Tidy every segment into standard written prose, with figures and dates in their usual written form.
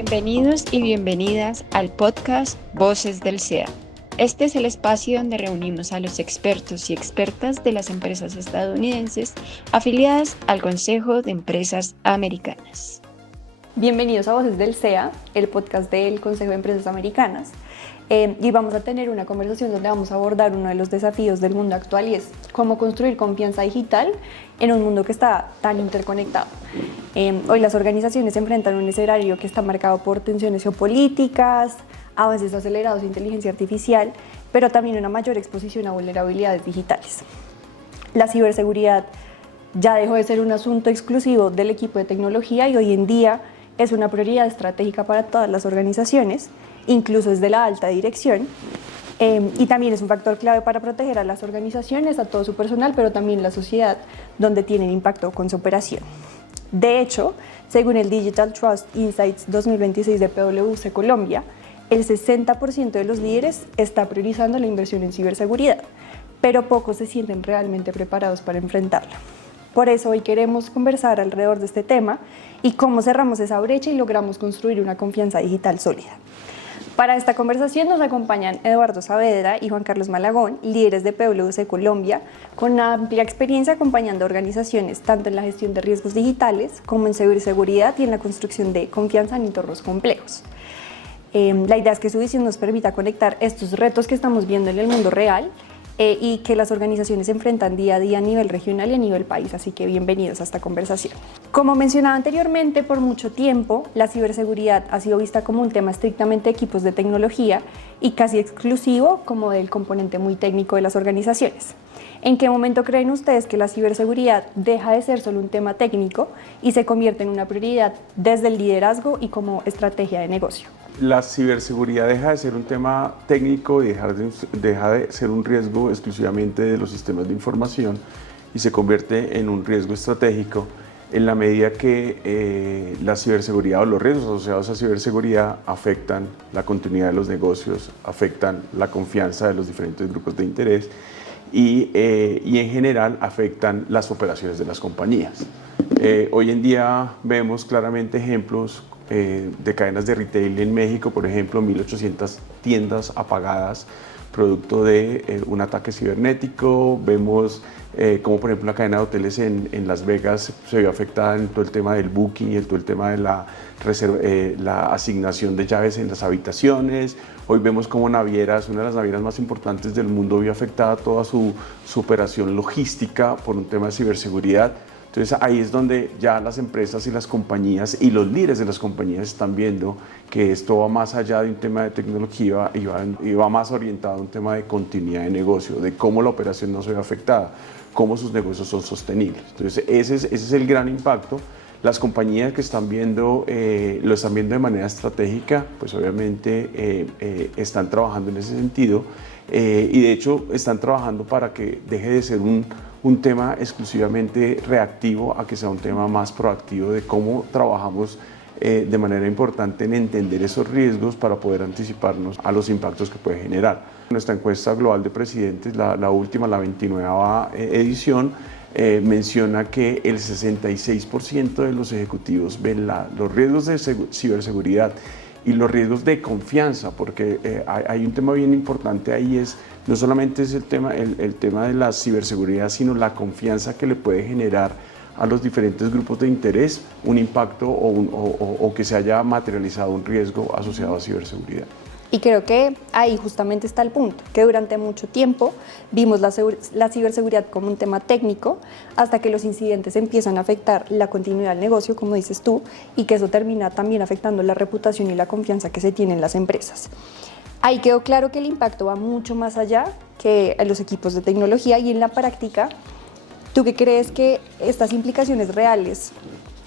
Bienvenidos y bienvenidas al podcast Voces del SEA. Este es el espacio donde reunimos a los expertos y expertas de las empresas estadounidenses afiliadas al Consejo de Empresas Americanas. Bienvenidos a Voces del SEA, el podcast del Consejo de Empresas Americanas. Y vamos a tener una conversación donde vamos a abordar uno de los desafíos del mundo actual y es cómo construir confianza digital en un mundo que está tan interconectado. Hoy las organizaciones se enfrentan a un escenario que está marcado por tensiones geopolíticas, avances acelerados de inteligencia artificial, pero también una mayor exposición a vulnerabilidades digitales. La ciberseguridad ya dejó de ser un asunto exclusivo del equipo de tecnología y hoy en día es una prioridad estratégica para todas las organizaciones, incluso desde la alta dirección, y también es un factor clave para proteger a las organizaciones, a todo su personal, pero también la sociedad donde tienen impacto con su operación. De hecho, según el Digital Trust Insights 2026 de PwC Colombia, el 60% de los líderes está priorizando la inversión en ciberseguridad, pero pocos se sienten realmente preparados para enfrentarla. Por eso hoy queremos conversar alrededor de este tema y cómo cerramos esa brecha y logramos construir una confianza digital sólida. Para esta conversación nos acompañan Eduardo Saavedra y Juan Carlos Malagón, líderes de PwC Colombia, con una amplia experiencia acompañando organizaciones tanto en la gestión de riesgos digitales como en ciberseguridad y en la construcción de confianza en entornos complejos. La idea es que su visión nos permita conectar estos retos que estamos viendo en el mundo real y que las organizaciones se enfrentan día a día a nivel regional y a nivel país, así que bienvenidos a esta conversación. Como mencionaba anteriormente, por mucho tiempo la ciberseguridad ha sido vista como un tema estrictamente de equipos de tecnología y casi exclusivo como del componente muy técnico de las organizaciones. ¿En qué momento creen ustedes que la ciberseguridad deja de ser solo un tema técnico y se convierte en una prioridad desde el liderazgo y como estrategia de negocio? La ciberseguridad deja de ser un tema técnico y deja de ser un riesgo exclusivamente de los sistemas de información y se convierte en un riesgo estratégico en la medida que la ciberseguridad o los riesgos asociados a ciberseguridad afectan la continuidad de los negocios, afectan la confianza de los diferentes grupos de interés y en general afectan las operaciones de las compañías. Hoy en día vemos claramente ejemplos de cadenas de retail en México, por ejemplo, 1.800 tiendas apagadas producto de un ataque cibernético. Vemos como por ejemplo la cadena de hoteles en Las Vegas se vio afectada en todo el tema del booking y en todo el tema de la asignación de llaves en las habitaciones. Hoy vemos como navieras, una de las navieras más importantes del mundo, vio afectada toda su operación logística por un tema de ciberseguridad. Entonces ahí es donde ya las empresas y las compañías y los líderes de las compañías están viendo que esto va más allá de un tema de tecnología y va más orientado a un tema de continuidad de negocio, de cómo la operación no se ve afectada, cómo sus negocios son sostenibles. Entonces ese es el gran impacto. Las compañías que están viendo, lo están viendo de manera estratégica, pues obviamente están trabajando en ese sentido y de hecho están trabajando para que deje de ser un tema exclusivamente reactivo a que sea un tema más proactivo de cómo trabajamos de manera importante en entender esos riesgos para poder anticiparnos a los impactos que puede generar. Nuestra encuesta global de presidentes, la última, la 29ª edición, menciona que el 66% de los ejecutivos ven los riesgos de ciberseguridad y los riesgos de confianza, porque hay un tema bien importante ahí, no solamente es el tema de la ciberseguridad, sino la confianza que le puede generar a los diferentes grupos de interés un impacto o que se haya materializado un riesgo asociado a ciberseguridad. Y creo que ahí justamente está el punto, que durante mucho tiempo vimos la ciberseguridad como un tema técnico hasta que los incidentes empiezan a afectar la continuidad del negocio, como dices tú, y que eso termina también afectando la reputación y la confianza que se tiene en las empresas. Ahí quedó claro que el impacto va mucho más allá que en los equipos de tecnología y en la práctica, ¿tú qué crees que estas implicaciones reales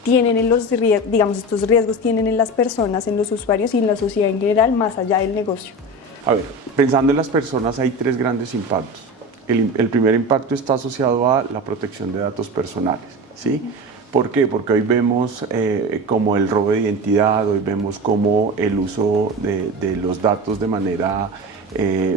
tienen estos riesgos tienen en las personas, en los usuarios y en la sociedad en general, más allá del negocio? A ver, pensando en las personas hay tres grandes impactos. El primer impacto está asociado a la protección de datos personales, ¿sí? ¿Por qué? Porque hoy vemos como el robo de identidad, hoy vemos como el uso de los datos de manera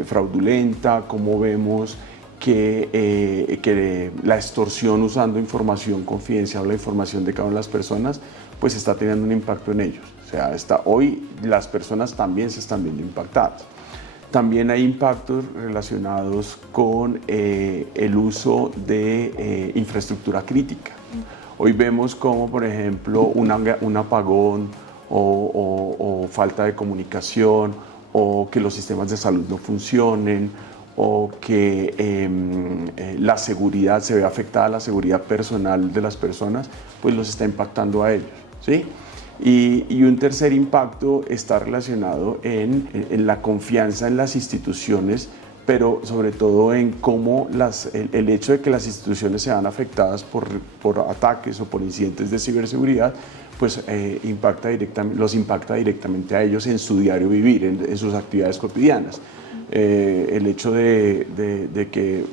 fraudulenta, como vemos que la extorsión usando información confidencial o la información de cada una de las personas, pues está teniendo un impacto en ellos. O sea, hoy las personas también se están viendo impactadas. También hay impactos relacionados con el uso de infraestructura crítica. Hoy vemos como, por ejemplo, un apagón o falta de comunicación, o que los sistemas de salud no funcionen, o que la seguridad se ve afectada, la seguridad personal de las personas, pues los está impactando a ellos, ¿sí? Y un tercer impacto está relacionado en la confianza en las instituciones, pero sobre todo en cómo el hecho de que las instituciones sean afectadas por ataques o por incidentes de ciberseguridad, pues los impacta directamente a ellos en su diario vivir, en sus actividades cotidianas. El hecho de que,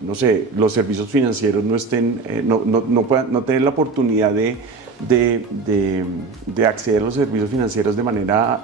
no sé, los servicios financieros no tienen la oportunidad de acceder a los servicios financieros de manera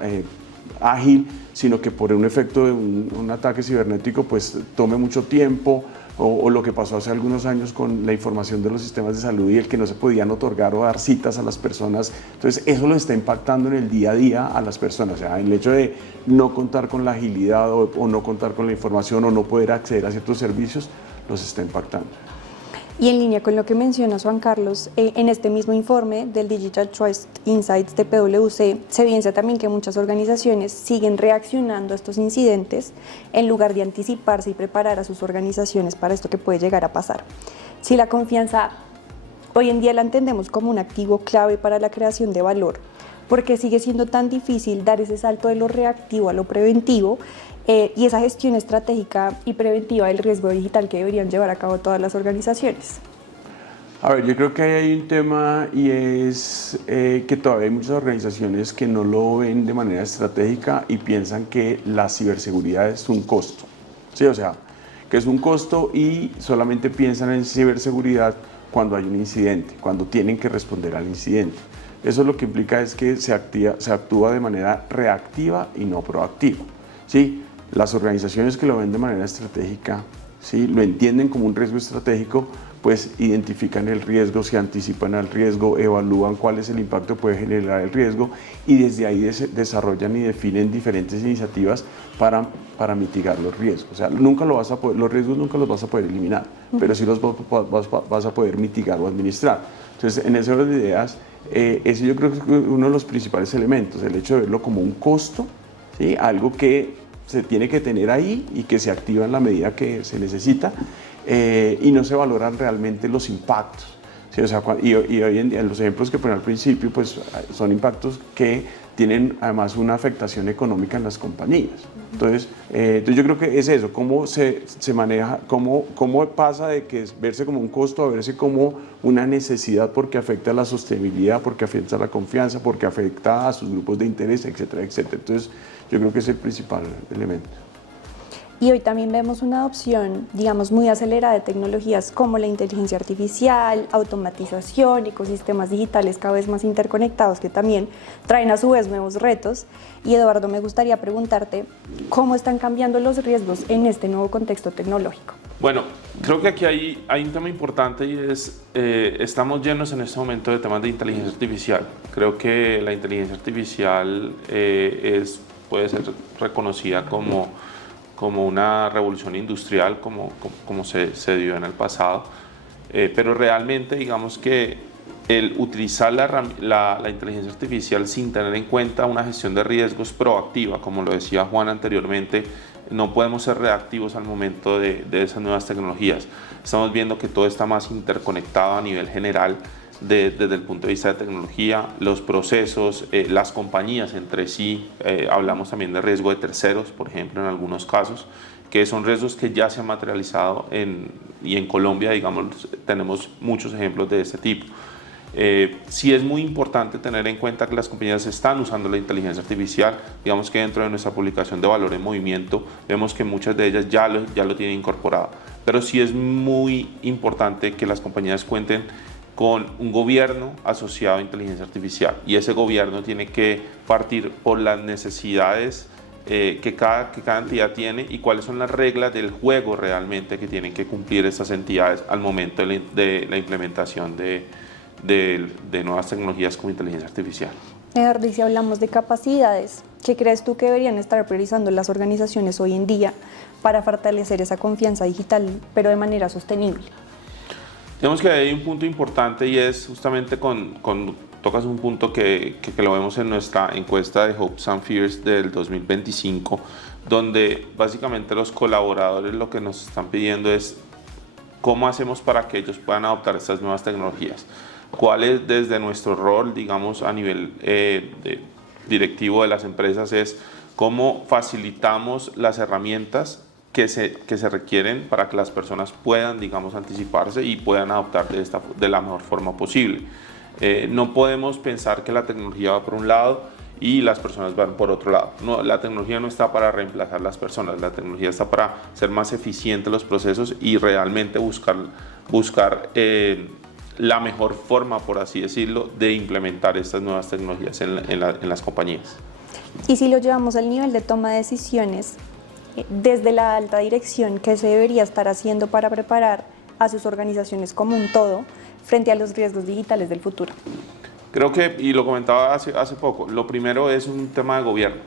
ágil, sino que por un efecto de un ataque cibernético pues tome mucho tiempo, o lo que pasó hace algunos años con la información de los sistemas de salud y el que no se podían otorgar o dar citas a las personas. Entonces eso lo está impactando en el día a día a las personas. O sea, el hecho de no contar con la agilidad o no contar con la información o no poder acceder a ciertos servicios los está impactando. Y en línea con lo que menciona Juan Carlos, en este mismo informe del Digital Trust Insights de PwC se evidencia también que muchas organizaciones siguen reaccionando a estos incidentes en lugar de anticiparse y preparar a sus organizaciones para esto que puede llegar a pasar. Si la confianza hoy en día la entendemos como un activo clave para la creación de valor, ¿por qué sigue siendo tan difícil dar ese salto de lo reactivo a lo preventivo? Y esa gestión estratégica y preventiva del riesgo digital que deberían llevar a cabo todas las organizaciones. A ver, yo creo que hay un tema, y es que todavía hay muchas organizaciones que no lo ven de manera estratégica y piensan que la ciberseguridad es un costo. Sí, o sea, que es un costo, y solamente piensan en ciberseguridad cuando hay un incidente, cuando tienen que responder al incidente. Eso lo que implica es que se actúa de manera reactiva y no proactiva. ¿Sí? Las organizaciones que lo ven de manera estratégica, ¿sí?, lo entienden como un riesgo estratégico, pues identifican el riesgo, se anticipan al riesgo, evalúan cuál es el impacto que puede generar el riesgo, y desde ahí desarrollan y definen diferentes iniciativas para mitigar los riesgos. O sea, los riesgos nunca los vas a poder eliminar, pero sí los vas a poder mitigar o administrar. Entonces, en ese orden de ideas, ese yo creo que es uno de los principales elementos, el hecho de verlo como un costo, ¿sí?, algo que se tiene que tener ahí y que se activa en la medida que se necesita, y no se valoran realmente los impactos. ¿Sí? O sea, y hoy en día, los ejemplos que ponen al principio, pues son impactos que tienen además una afectación económica en las compañías. Entonces yo creo que es eso, cómo se maneja, cómo pasa de que verse como un costo a verse como una necesidad, porque afecta a la sostenibilidad, porque afecta a la confianza, porque afecta a sus grupos de interés, etcétera, etcétera. Entonces yo creo que es el principal elemento. Y hoy también vemos una adopción, digamos, muy acelerada de tecnologías como la inteligencia artificial, automatización, ecosistemas digitales cada vez más interconectados que también traen a su vez nuevos retos. Y Eduardo, me gustaría preguntarte, ¿cómo están cambiando los riesgos en este nuevo contexto tecnológico? Bueno, creo que aquí hay un tema importante, y es, estamos llenos en este momento de temas de inteligencia artificial. Creo que la inteligencia artificial puede ser reconocida como una revolución industrial, como se dio en el pasado, pero realmente digamos que el utilizar la inteligencia artificial sin tener en cuenta una gestión de riesgos proactiva, como lo decía Juan anteriormente, no podemos ser reactivos al momento de esas nuevas tecnologías. Estamos viendo que todo está más interconectado a nivel general, desde el punto de vista de tecnología, los procesos, las compañías entre sí. Hablamos también de riesgo de terceros, por ejemplo, en algunos casos, que son riesgos que ya se han materializado y en Colombia, digamos, tenemos muchos ejemplos de este tipo. Sí es muy importante tener en cuenta que las compañías están usando la inteligencia artificial. Digamos que dentro de nuestra publicación de Valor en Movimiento vemos que muchas de ellas ya lo tienen incorporado, pero sí es muy importante que las compañías cuenten con un gobierno asociado a inteligencia artificial, y ese gobierno tiene que partir por las necesidades que cada entidad tiene y cuáles son las reglas del juego realmente que tienen que cumplir estas entidades al momento de la implementación de nuevas tecnologías como inteligencia artificial. Eduardo, y si hablamos de capacidades, ¿qué crees tú que deberían estar priorizando las organizaciones hoy en día para fortalecer esa confianza digital, pero de manera sostenible? Digamos que hay un punto importante y es justamente cuando tocas un punto que lo vemos en nuestra encuesta de Hopes and Fears del 2025, donde básicamente los colaboradores lo que nos están pidiendo es cómo hacemos para que ellos puedan adoptar estas nuevas tecnologías. ¿Cuál es desde nuestro rol, digamos, a nivel directivo de las empresas? Es cómo facilitamos las herramientas que se requieren para que las personas puedan, digamos, anticiparse y puedan adoptar de la mejor forma posible. No podemos pensar que la tecnología va por un lado y las personas van por otro lado. No, la tecnología no está para reemplazar las personas, la tecnología está para ser más eficientes los procesos y realmente buscar la mejor forma, por así decirlo, de implementar estas nuevas tecnologías en las compañías. Y si lo llevamos al nivel de toma de decisiones, desde la alta dirección, ¿qué se debería estar haciendo para preparar a sus organizaciones como un todo frente a los riesgos digitales del futuro? Creo que, y lo comentaba hace poco, lo primero es un tema de gobierno.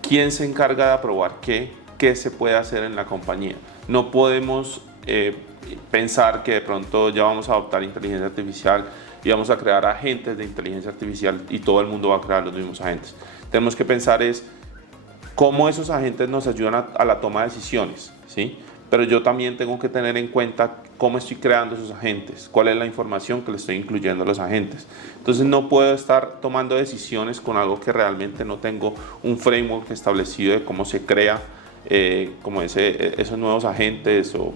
¿Quién se encarga de aprobar qué se puede hacer en la compañía? No podemos pensar que de pronto ya vamos a adoptar inteligencia artificial y vamos a crear agentes de inteligencia artificial y todo el mundo va a crear los mismos agentes. Tenemos que pensar es cómo esos agentes nos ayudan a la toma de decisiones, ¿sí? Pero yo también tengo que tener en cuenta cómo estoy creando esos agentes, cuál es la información que le estoy incluyendo a los agentes. Entonces no puedo estar tomando decisiones con algo que realmente no tengo un framework establecido de cómo se crea como esos nuevos agentes o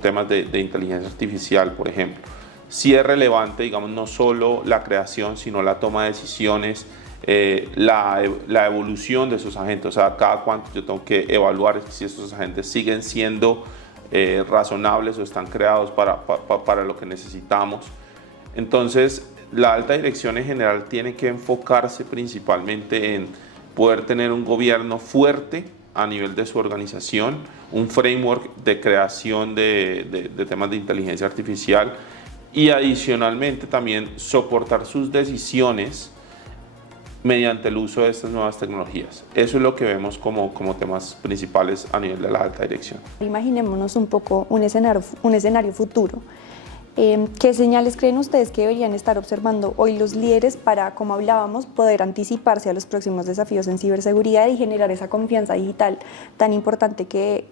temas de inteligencia artificial, por ejemplo. Sí es relevante, digamos, no solo la creación, sino la toma de decisiones, la evolución de esos agentes. O sea, cada cuánto yo tengo que evaluar si esos agentes siguen siendo razonables o están creados para lo que necesitamos. Entonces, la alta dirección en general tiene que enfocarse principalmente en poder tener un gobierno fuerte a nivel de su organización, un framework de creación de temas de inteligencia artificial y adicionalmente también soportar sus decisiones mediante el uso de estas nuevas tecnologías. Eso es lo que vemos como temas principales a nivel de la alta dirección. Imaginémonos un poco un escenario futuro. ¿Qué señales creen ustedes que deberían estar observando hoy los líderes para, como hablábamos, poder anticiparse a los próximos desafíos en ciberseguridad y generar esa confianza digital tan importante que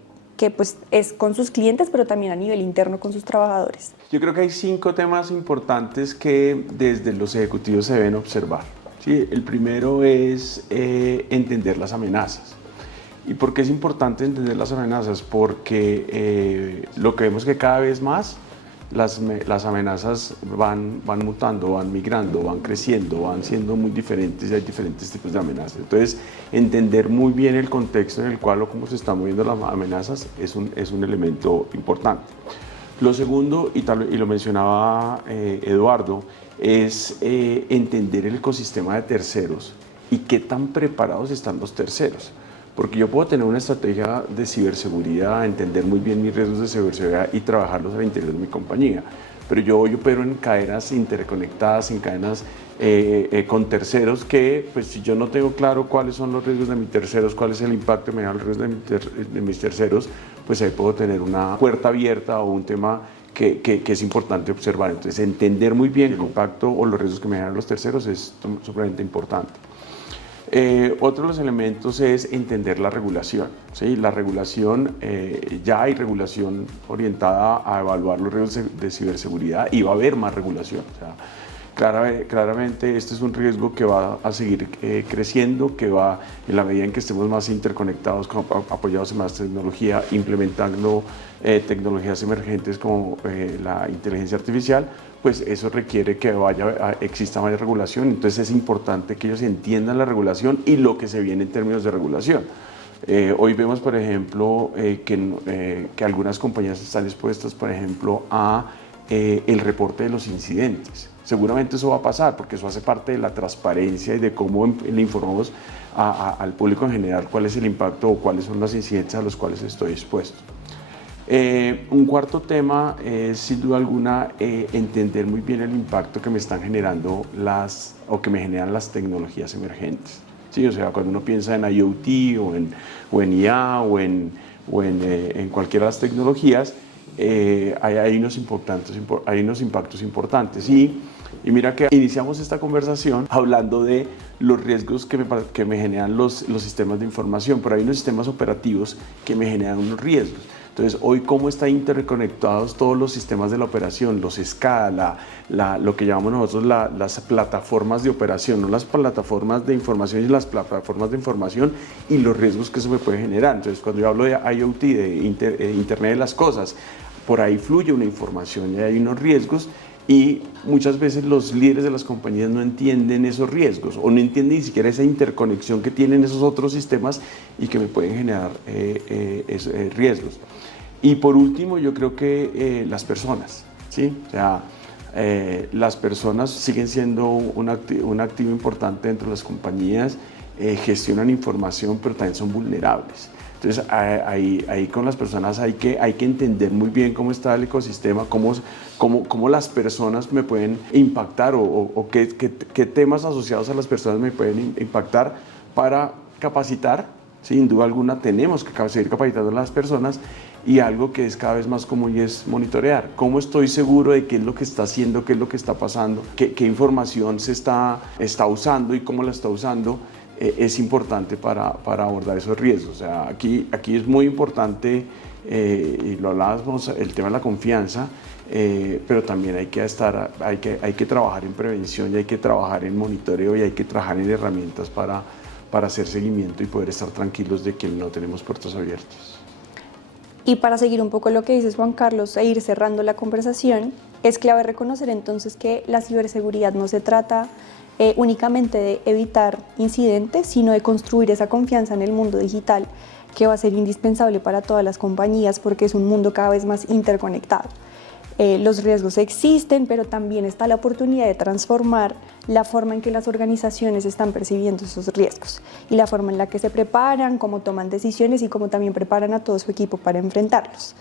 pues es con sus clientes, pero también a nivel interno con sus trabajadores? Yo creo que hay 5 temas importantes que desde los ejecutivos se deben observar. Sí, el primero es entender las amenazas. ¿Y por qué es importante entender las amenazas? Porque lo que vemos que cada vez más las amenazas van mutando, van migrando, van creciendo, van siendo muy diferentes y hay diferentes tipos de amenazas. Entonces, entender muy bien el contexto en el cual o cómo se están moviendo las amenazas es un elemento importante. Lo segundo, y lo mencionaba Eduardo, es entender el ecosistema de terceros y qué tan preparados están los terceros. Porque yo puedo tener una estrategia de ciberseguridad, entender muy bien mis riesgos de ciberseguridad y trabajarlos al interior de mi compañía. Pero yo opero en cadenas interconectadas, en cadenas con terceros que, pues si yo no tengo claro cuáles son los riesgos de mis terceros, cuál es el impacto que me da el riesgo de mis terceros, pues ahí puedo tener una puerta abierta o un tema que es importante observar. Entonces, entender muy bien el impacto o los riesgos que me dan los terceros es sumamente importante. Otro de los elementos es entender la regulación. ¿Sí? La regulación, ya hay regulación orientada a evaluar los riesgos de ciberseguridad y va a haber más regulación. O sea, claramente este es un riesgo que va a seguir creciendo, que va en la medida en que estemos más interconectados, apoyados en más tecnología, implementando tecnologías emergentes como la inteligencia artificial, pues eso requiere que exista más regulación. Entonces es importante que ellos entiendan la regulación y lo que se viene en términos de regulación. Hoy vemos, por ejemplo, que algunas compañías están expuestas, por ejemplo, a el reporte de los incidentes. Seguramente eso va a pasar porque eso hace parte de la transparencia y de cómo le informamos al público en general cuál es el impacto o cuáles son las incidencias a los cuales estoy expuesto. Un cuarto tema es sin duda alguna entender muy bien el impacto que me están generando que me generan las tecnologías emergentes. ¿Sí? O sea, cuando uno piensa en IoT o en IA o en cualquiera de las tecnologías, hay unos impactos importantes. Y mira que iniciamos esta conversación hablando de los riesgos que me generan los sistemas de información, pero hay unos sistemas operativos que me generan unos riesgos. Entonces, hoy cómo están interconectados todos los sistemas de la operación, los SCADA, lo que llamamos nosotros las plataformas de operación, no las plataformas de información, sino las plataformas de información y los riesgos que eso me puede generar. Entonces, cuando yo hablo de IoT, de Internet de las Cosas, por ahí fluye una información y hay unos riesgos. Y muchas veces los líderes de las compañías no entienden esos riesgos o no entienden ni siquiera esa interconexión que tienen esos otros sistemas y que me pueden generar riesgos. Y por último, yo creo que las personas, ¿sí? O sea, las personas siguen siendo un activo importante dentro de las compañías, gestionan información, pero también son vulnerables. Entonces, ahí con las personas hay que entender muy bien cómo está el ecosistema, cómo las personas me pueden impactar o qué temas asociados a las personas me pueden impactar para capacitar. Sin duda alguna tenemos que seguir capacitando a las personas y algo que es cada vez más común y es monitorear. ¿Cómo estoy seguro de qué es lo que está haciendo, qué es lo que está pasando, qué información se está usando y cómo la está usando? Es importante para abordar esos riesgos. O sea, aquí es muy importante, y lo hablábamos, el tema de la confianza, pero también hay que trabajar en prevención y hay que trabajar en monitoreo y hay que trabajar en herramientas para hacer seguimiento y poder estar tranquilos de que no tenemos puertas abiertas. Y para seguir un poco lo que dices, Juan Carlos, e ir cerrando la conversación, es clave reconocer entonces que la ciberseguridad no se trata únicamente de evitar incidentes, sino de construir esa confianza en el mundo digital que va a ser indispensable para todas las compañías porque es un mundo cada vez más interconectado. Los riesgos existen, pero también está la oportunidad de transformar la forma en que las organizaciones están percibiendo esos riesgos y la forma en la que se preparan, cómo toman decisiones y cómo también preparan a todo su equipo para enfrentarlos.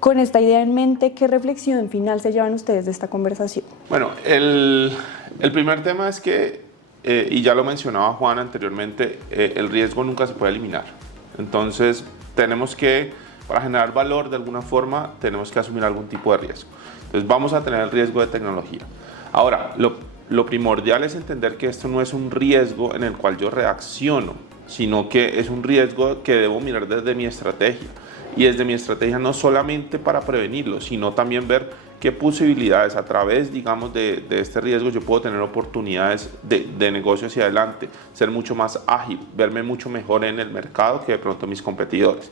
Con esta idea en mente, ¿qué reflexión final se llevan ustedes de esta conversación? Bueno, el primer tema es que, y ya lo mencionaba Juan anteriormente, el riesgo nunca se puede eliminar. Entonces, tenemos que, para generar valor de alguna forma, tenemos que asumir algún tipo de riesgo. Entonces, vamos a tener el riesgo de tecnología. Ahora, lo primordial es entender que esto no es un riesgo en el cual yo reacciono, sino que es un riesgo que debo mirar desde mi estrategia. Y desde mi estrategia no solamente para prevenirlo, sino también ver qué posibilidades a través, digamos, de este riesgo yo puedo tener oportunidades de negocio hacia adelante, ser mucho más ágil, verme mucho mejor en el mercado que de pronto mis competidores.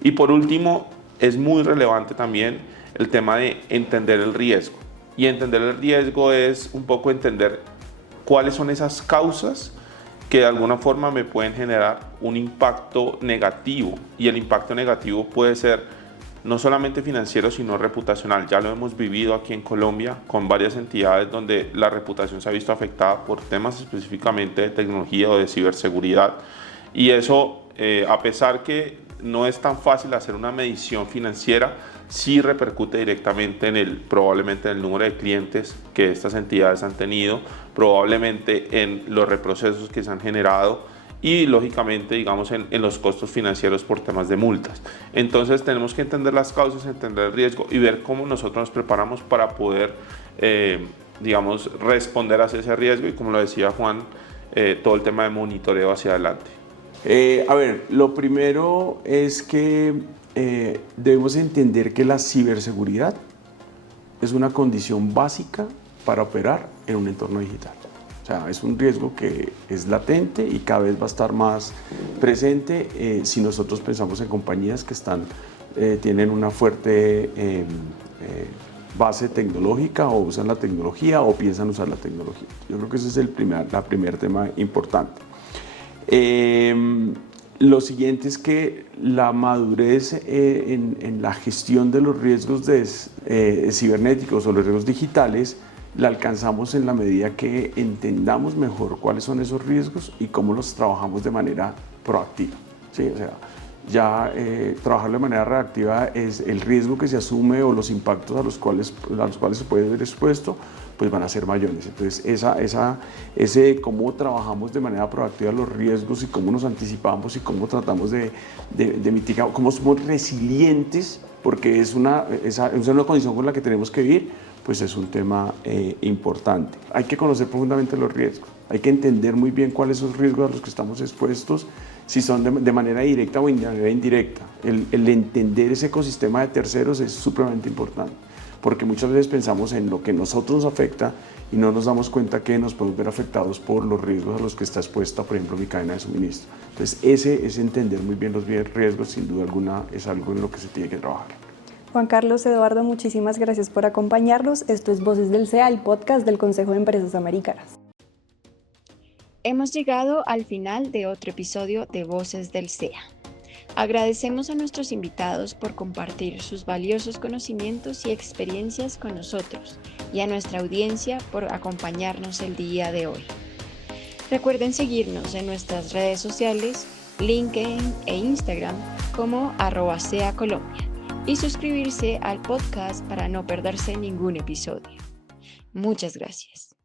Y por último, es muy relevante también el tema de entender el riesgo. Y entender el riesgo es un poco entender cuáles son esas causas que de alguna forma me pueden generar un impacto negativo. Y el impacto negativo puede ser no solamente financiero, sino reputacional. Ya lo hemos vivido aquí en Colombia con varias entidades donde la reputación se ha visto afectada por temas específicamente de tecnología o de ciberseguridad. Y eso, a pesar que no es tan fácil hacer una medición financiera, sí repercute directamente probablemente en el número de clientes que estas entidades han tenido, probablemente en los reprocesos que se han generado y lógicamente, digamos, en los costos financieros por temas de multas. Entonces tenemos que entender las causas, entender el riesgo y ver cómo nosotros nos preparamos para poder, digamos, responder hacia ese riesgo y, como lo decía Juan, todo el tema de monitoreo hacia adelante. A ver, lo primero es que debemos entender que la ciberseguridad es una condición básica para operar en un entorno digital. O sea, es un riesgo que es latente y cada vez va a estar más presente si nosotros pensamos en compañías que tienen una fuerte base tecnológica o usan la tecnología o piensan usar la tecnología. Yo creo que ese es el primer tema importante. Lo siguiente es que la madurez en la gestión de los riesgos cibernéticos o los riesgos digitales la alcanzamos en la medida que entendamos mejor cuáles son esos riesgos y cómo los trabajamos de manera proactiva. ¿Sí? O sea, ya trabajar de manera reactiva es el riesgo que se asume o los impactos a los cuales se puede ver expuesto, pues van a ser mayores. Entonces, ese cómo trabajamos de manera proactiva los riesgos y cómo nos anticipamos y cómo tratamos de mitigar, cómo somos resilientes, porque es una condición con la que tenemos que vivir, pues es un tema importante. Hay que conocer profundamente los riesgos, hay que entender muy bien cuáles son los riesgos a los que estamos expuestos, si son de manera directa o de manera indirecta. El entender ese ecosistema de terceros es supremamente importante, porque muchas veces pensamos en lo que nosotros nos afecta y no nos damos cuenta que nos podemos ver afectados por los riesgos a los que está expuesta, por ejemplo, mi cadena de suministro. Entonces, ese entender muy bien los riesgos, sin duda alguna, es algo en lo que se tiene que trabajar. Juan Carlos, Eduardo, muchísimas gracias por acompañarnos. Esto es Voces del SEA, el podcast del Consejo de Empresas Americanas. Hemos llegado al final de otro episodio de Voces del SEA. Agradecemos a nuestros invitados por compartir sus valiosos conocimientos y experiencias con nosotros y a nuestra audiencia por acompañarnos el día de hoy. Recuerden seguirnos en nuestras redes sociales, LinkedIn e Instagram como @SEAColombia y suscribirse al podcast para no perderse ningún episodio. Muchas gracias.